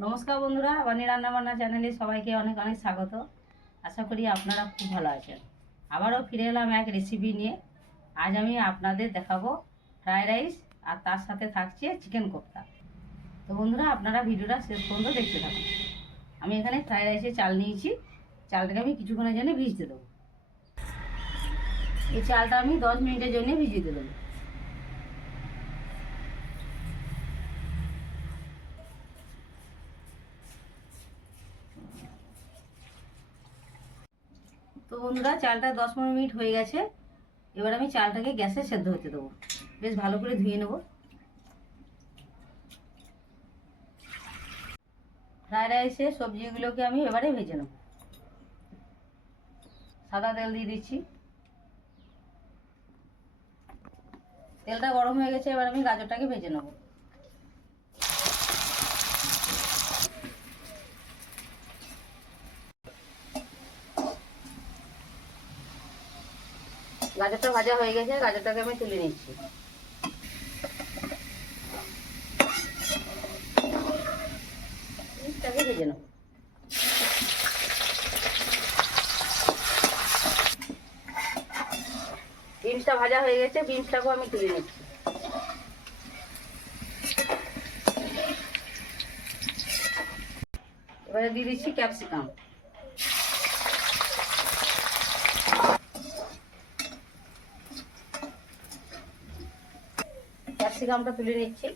নমস্কার বন্ধুরা, বানি রান্নাবান্না চ্যানেলে সবাইকে অনেক অনেক স্বাগত। আশা করি আপনারা খুব ভালো আছেন। আবারও ফিরে এলাম এক রেসিপি নিয়ে। আজ আমি আপনাদের দেখাবো ফ্রায়েড রাইস, আর তার সাথে থাকছে চিকেন কোফতা। তো বন্ধুরা, আপনারা ভিডিওটা শেষ পর্যন্ত দেখতে থাকুন। আমি এখানে ফ্রায়েড রাইসের চাল নিয়েছি। চালটাকে আমি কিছুক্ষণের জন্য ভিজতে দেবো। এই চালটা আমি 10 মিনিটের জন্য ভিজিয়ে দেবো। তো বন্ধুরা, চালটা 10-15 মিনিট হয়ে গেছে। এবার আমি চালটাকে গ্যাসে সেদ্ধ হতে দেবো। বেশ ভালো করে ধুয়ে নেব। ফ্রায়েড রাইসের সবজিগুলোকে আমি এবারে ভেজে নেব। সাদা তেল দিয়ে দিচ্ছি। তেলটা গরম হয়ে গেছে, এবার আমি গাজরটাকে ভেজে নেব। গাজরটা ভাজা হয়ে গেছে, গাজরটাকে আমি তুলে নিচ্ছি। বিনসটাকে ভেজে নেব। বিনসটা ভাজা হয়ে গেছে, বিনসটাকেও আমি তুলে নিচ্ছি। এবারে দিয়ে দিচ্ছি ক্যাপসিকাম। ক্যাপসিকামটা তুলে নিচ্ছি।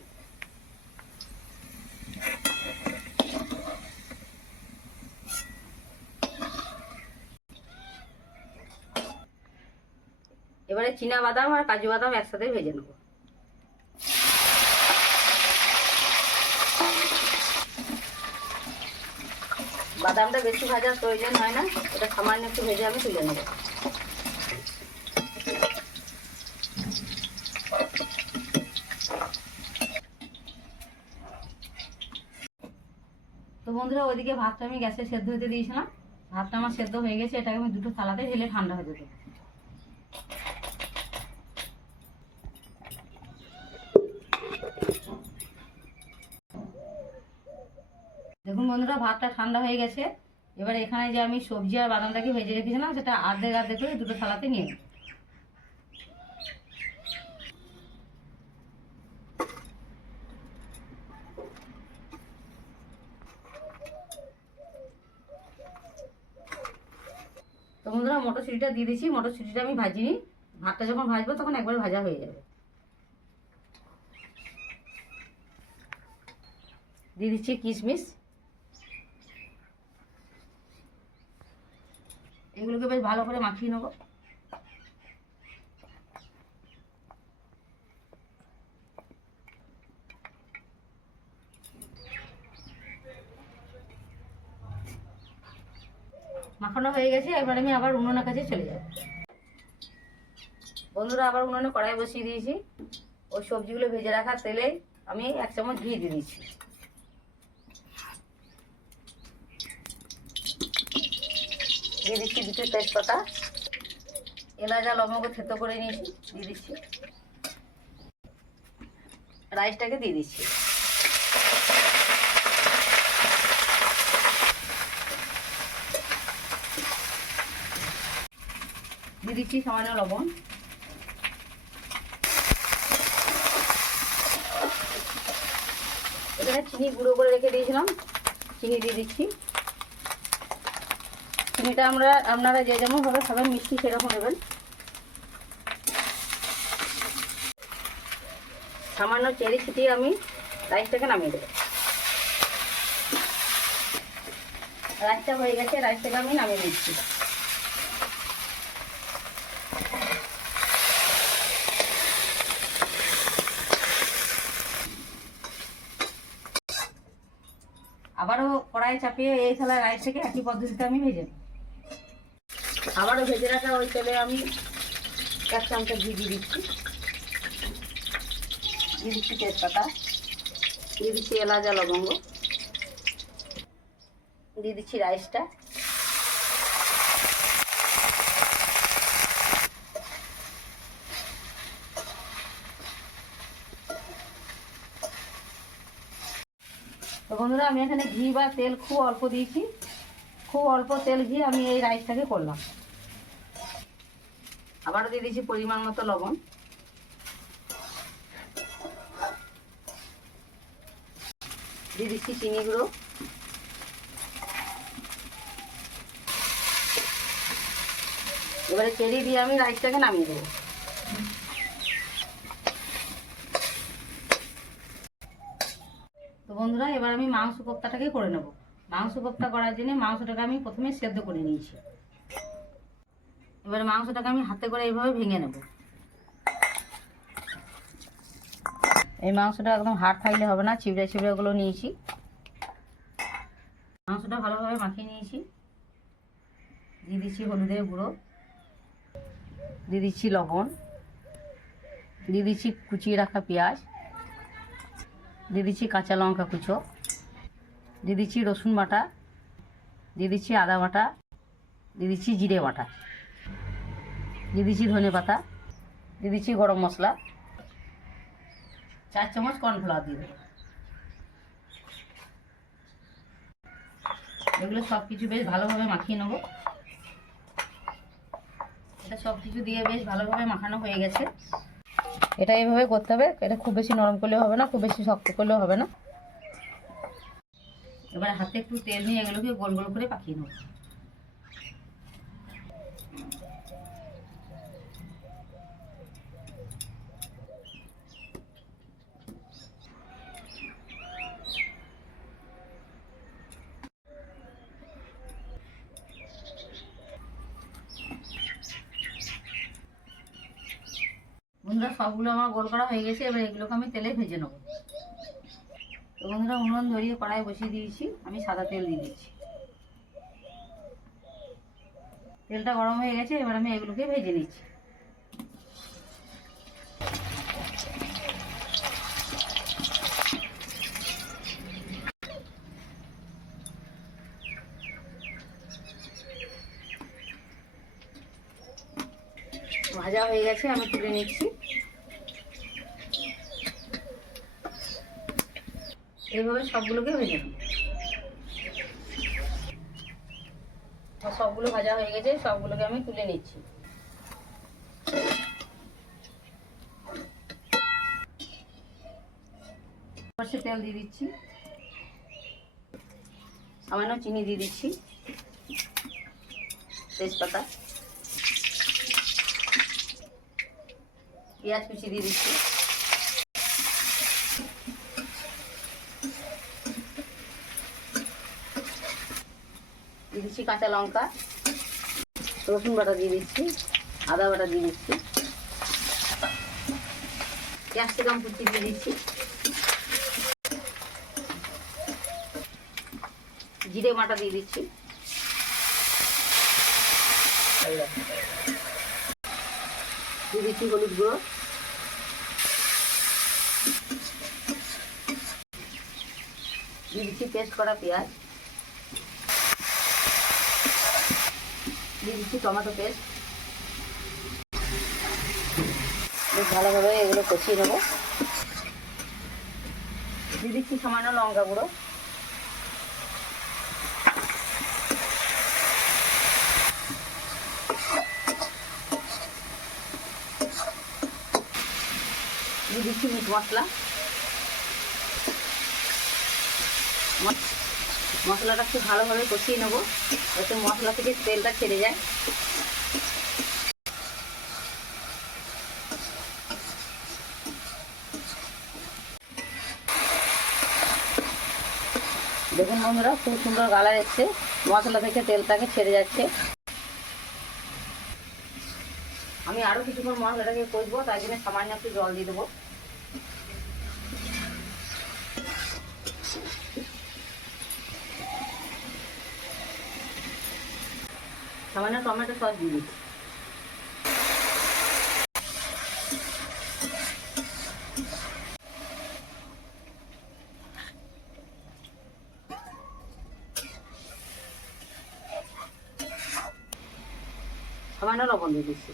এবারে চীনা বাদাম আর কাজু বাদাম একসাথে ভেজে নেব। বাদামটা বেশি ভাজার প্রয়োজন হয় না, এটা সামান্য একটু ভেজে আমি তুলে নেব। তো বন্ধুরা, ওইদিকে ভাতটা আমি গ্যাসে সেদ্ধ হতে দিয়েছিলাম। ভাতটা আমার সেদ্ধ হয়ে গেছে, এটাকে আমি দুটো থালাতে ঢেলে ঠান্ডা হতে দেবো। দেখুন বন্ধুরা, ভাতটা ঠান্ডা হয়ে গেছে। এবার এখানে যে আমি সবজি আর বাদামটাকে ভেজে রেখেছিলাম, সেটা আর্ধেক আর্ধেক করে দুটো থালাতে নিয়ে নেব। তো বন্ধুরা, মটরশুঁটিটা দিয়ে দিচ্ছি। মটরশুঁটিটা আমি ভাজিনি, ভাতটা যখন ভাজবো তখন একবারে ভাজা হয়ে যাবে। দিয়ে দিচ্ছি কিশমিশ। এগুলোকে বেশ ভালো করে মাখিয়ে নেবো। মাখানো হয়ে গেছে, এবার আমি আবার উনুনের কাছে চলে যাব। বন্ধুরা, আবার উনুনে কড়াই বসিয়ে দিয়েছি। ওই সবজিগুলো ভেজে রাখা তেলে আমি 1 চামচ ঘি দিয়ে দিচ্ছি। দিয়ে দিচ্ছি 2টে তেজপাতা, এলাচ আর লবঙ্গ থেতো করে নিয়েছি, দিয়ে দিচ্ছি। রাইসটাকে দিয়ে দিচ্ছি। দিয়ে দিচ্ছি সামান্য লবণ। এখানে চিনি গুঁড়ো করে রেখে দিয়েছিলাম, চিনি দিয়ে দিচ্ছি। চিনিটা আপনারা যে যেমন ভাবে খাবেন মিষ্টি সেরকম নেবেন। সামান্য চেরি ছিটিয়ে আমি রাইসটাকে নামিয়ে দেবো। রাইসটা হয়ে গেছে, রাইসটাকে আমি নামিয়ে দিচ্ছি। আবারও কড়াই চাপিয়ে এই থালায় রাইসটাকে একই পদ্ধতিতে আমি ভেজে নেব। আবারও ভেজে রাখা ওই তেলে আমি 1 চামচ ঘি দিয়ে দিচ্ছি। দিয়ে দিচ্ছি তেজপাতা, দিয়ে দিচ্ছি এলাচ আর লবঙ্গ, দিয়ে দিচ্ছি রাইসটা। তো বন্ধুরা আমি এখানে ঘি বা তেল খুব অল্প দিয়েছি, খুব অল্প তেল ঘি আমি এই রাইসটাকে করলাম। আবারও দিয়ে দিয়েছি পরিমাণ মতো লবণ, দিয়ে দিচ্ছি চিনি গুঁড়ো, এবারে চেরি দিয়ে আমি রাইসটাকে নামিয়ে দেবো। তো বন্ধুরা এবার আমি মাংস কোপ্তাটাকে করে নেব। মাংস কোপ্তা করার জন্য মাংসটাকে আমি প্রথমে সেদ্ধ করে নিয়েছি। এবারে মাংসটাকে আমি হাতে করে এইভাবে ভেঙে নেব। এই মাংসটা একদম হাড় থাকলে হবে না, চিবড়া চিবড়াগুলো নিয়েছি। মাংসটা ভালোভাবে মাখিয়ে নিয়েছি। দিয়ে দিচ্ছি হলুদের গুঁড়ো, দিয়ে দিচ্ছি লবণ, দিয়ে দিচ্ছি কুচিয়ে রাখা পেঁয়াজ, দিয়ে দিচ্ছি কাঁচা লঙ্কা কুচো, দিয়ে দিচ্ছি রসুন বাটা, দিয়ে দিচ্ছি আদা বাটা, দিয়ে দিচ্ছি জিরে বাটা, দিয়ে দিচ্ছি ধনে পাতা, দিয়ে দিচ্ছি গরম মশলা, 4 চামচ কর্নফ্লাওয়ার দিয়ে দেবো। এগুলো সব কিছু বেশ ভালোভাবে মাখিয়ে নেব। এটা সব কিছু দিয়ে বেশ ভালোভাবে মাখানো হয়ে গেছে। এটা এইভাবে করতে হবে, এটা খুব বেশি নরম করলেও হবে না, খুব বেশি শক্ত করলেও হবে না। এবার হাতে একটু তেল নিয়ে এগুলোকে গোল গোল করে পাকিয়ে নেব। বন্ধুরা সবগুলো আমার গোল করা হয়ে গেছে, এবার এগুলোকে আমি তেলে ভেজে নেব। তো বন্ধুরা উনুন ধরিয়ে কড়াই বসিয়ে দিয়েছি, আমি সাদা তেল দিয়ে দিচ্ছি। তেলটা গরম হয়ে গেছে, এবার আমি এগুলোকে ভেজে নিচ্ছি। ভাজা হয়ে গেছে, আমি তুলে নিচ্ছি। এইভাবে সবগুলোকে ভেজে নেব। সবগুলো ভাজা হয়ে গেছে, সবগুলোকে আমি তুলে নিচ্ছি। সরষের তেল দিয়ে দিচ্ছি, সামান্য চিনি দিয়ে দিচ্ছি, তেজপাতা, পেঁয়াজ কুচি দিয়ে দিচ্ছি, দিয়ে দিচ্ছি কাঁচা লঙ্কা, রসুন বাটা দিয়ে দিচ্ছি, আদা বাটা দিয়ে দিচ্ছি, ক্যাপসিকাম কুচি দিয়ে দিচ্ছি, জিরে বাটা দিয়ে দিচ্ছি, দিয়ে দিচ্ছি হলুদ গুঁড়ো, দিয়ে দিচ্ছি পেস্ট করা পেঁয়াজ, দিয়ে দিচ্ছি টমেটো পেস্ট। বেশ ভালোভাবে এগুলো কষিয়ে নেব। দিয়ে দিচ্ছি সামান্য লঙ্কা গুঁড়ো, দিয়ে দিচ্ছি মিট মশলা। মশলাটা খুব ভালোভাবে কষিয়ে নেব, যাতে মশলা থেকে তেলটা ছেড়ে যায়। দেখুন বন্ধুরা খুব সুন্দর কালার এসছে, মশলা থেকে তেলটাকে ছেড়ে যাচ্ছে। আমি আরও কিছুক্ষণ মশলাটাকে কষবো, তাই জন্য সামান্য একটু জল দিয়ে দেবো। সামান্য টমেটো সস দিয়ে দিচ্ছি। সামান্য লবণ দিয়ে দিচ্ছি।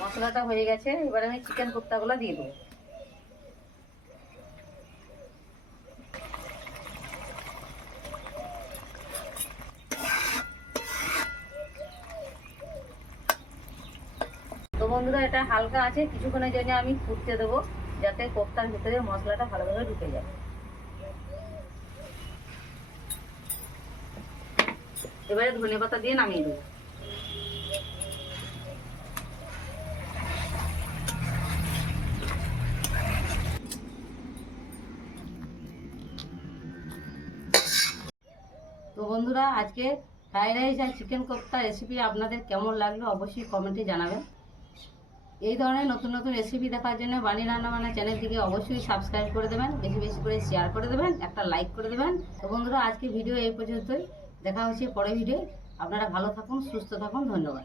মশলাটা হয়ে গেছে, এবার আমি চিকেন কোপ্তাগুলো দিয়ে দেবো। বন্ধুরা এটা হালকা আছে, কিছুক্ষণের জন্য আমি ফুটতে দেবো যাতে কোপ্তার ভিতরে মশলাটা ভালোভাবে ঢুকে যায়। এবারে ধনেপাতা দিয়ে নামিয়ে দেবো। তো বন্ধুরা, আজকে ফ্রাইড রাইস আর চিকেন কোপ্তা রেসিপি আপনাদের কেমন লাগলো অবশ্যই কমেন্টে জানাবেন। এই ধরনের নতুন নতুন রেসিপি দেখার জন্য বাণী রান্নাবান্না চ্যানেলটিকে অবশ্যই সাবস্ক্রাইব করে দেবেন, বেশি বেশি করে শেয়ার করে দেবেন, একটা লাইক করে দেবেন। তো বন্ধুরা, আজকে ভিডিও এই পর্যন্তই। দেখা হচ্ছে পরের ভিডিও। আপনারা ভালো থাকুন, সুস্থ থাকুন, ধন্যবাদ।